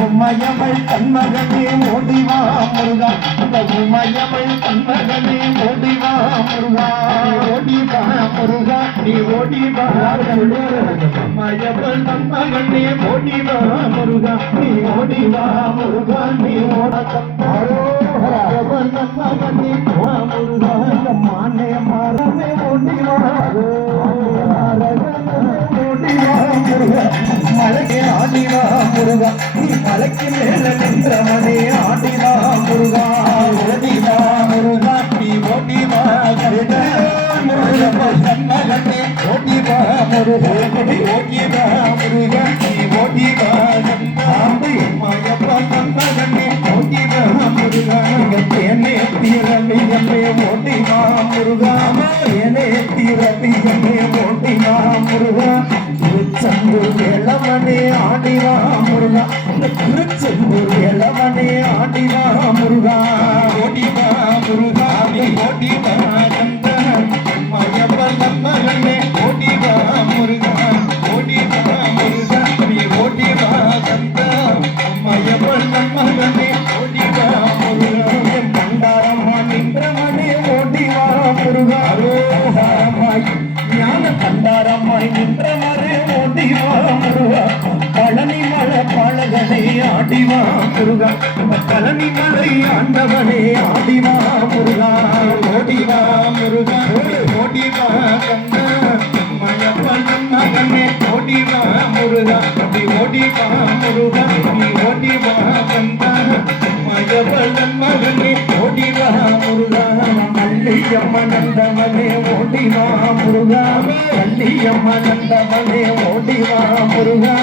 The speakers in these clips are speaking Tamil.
உமையவள் தன்மகனே ஓடிவா முருகா இந்த உமையவள் தன்மகனே ஓடிவா முருகா ஓடிவா முருகா நீ ஓடிவா உமையவள் தன்மகனே ஓடிவா முருகா நீ ஓடிவா முருகா நீ ஓடவள் தன்மகனே முருகா மானே மாறவே ஓடிவா மலைக்கு ஆடிவா முருகா நீ மலைக்கு மேல நின்றவனே ஆடிவா முருகா ஓடிவா முருகா நீ ஓடிவா மகனே ஓடிவா முருகா ஓடிவா முருகா நீ ஓடிவா மகனே ஓடிவா முருகா ஏனே தீரமியமே ஓடிவா முருகா ஏனே தீரமியமே ஓடிவா முருகா திருச்செந்தூர் இளவனே ஆடிவா முருகா இந்த திருச்செந்தூர் இளவனே ஆடிவா முருகா ஓடிவா முருகா நீ ஓடிவா மகனே ஓடிவா முருகா ஓடிவா முருகா நீ ஓடிவா மகனே ஓடிவா முருகா பண்டாரம்மா நின்றவனே ஓடிவா முருகா ஞான பண்டாரம்மாய் நின்றவரே ஓடிவா முருகா பழனி மலை பாலகனே ஆடிவா முருகா பழனி மலை ஆண்டவனே ஆடிவா முருகா ஓடிவா முருகா ஓடிவா கண்ணா மயப்பன் மகனே ஓடிவா முருகா ஓடிவா முருகா நீ ஓடிவா கண்ணா மயப்பன் மகனே ஓடிவா முருகா வள்ளியம்ம நந்தவனே ஓடிவா முருகா வள்ளியம்ம நந்தவனே ஓடிவா முருகா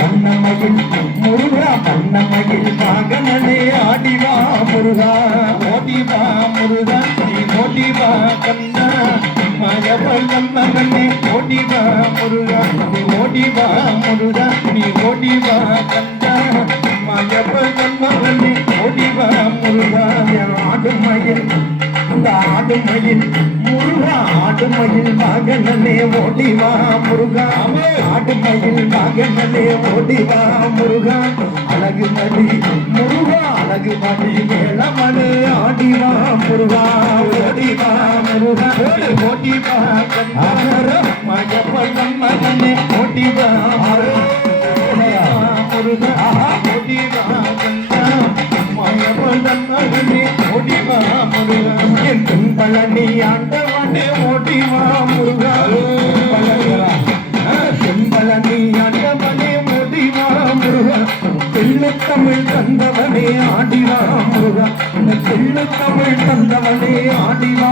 பன்னமகில் முருகா பன்னமகில் மகனே ஆடிவா முருகா ஓடிவா முருகா நீ ஓடிவா கண்ணா மயப்பன் மகனே ஓடிவா முருகா நீ ஓடிவா முருகா நீ ஓடிவா கண்ணா மயப்பன் மகனே ஓடிவா முருகா ஆடுமயில் இந்த ஆடுமயில் முருகா ஆடுமயில் மகனே ஓடிவா முருகா ஆடுமயில் மகனே ஓடிவா முருகா அழகுமதி முருகா அழகுமதி மேளமனே ஆடிவா முருகா ஓடிவா முருகா ஓடிவா மகப்பன் மகனே ஓடிவா முருகா ஓடிவா மகனே ஓடிவா முருகா பழனி ஆண்டவனே ஓடிவா முருகா பழனி ஆண்டவனே ஓடிவா முருகா தெள்ளு தமிழ் தந்தவனே ஆடிவா முருகா தெள்ளு தமிழ் தந்தவனே ஆடிவா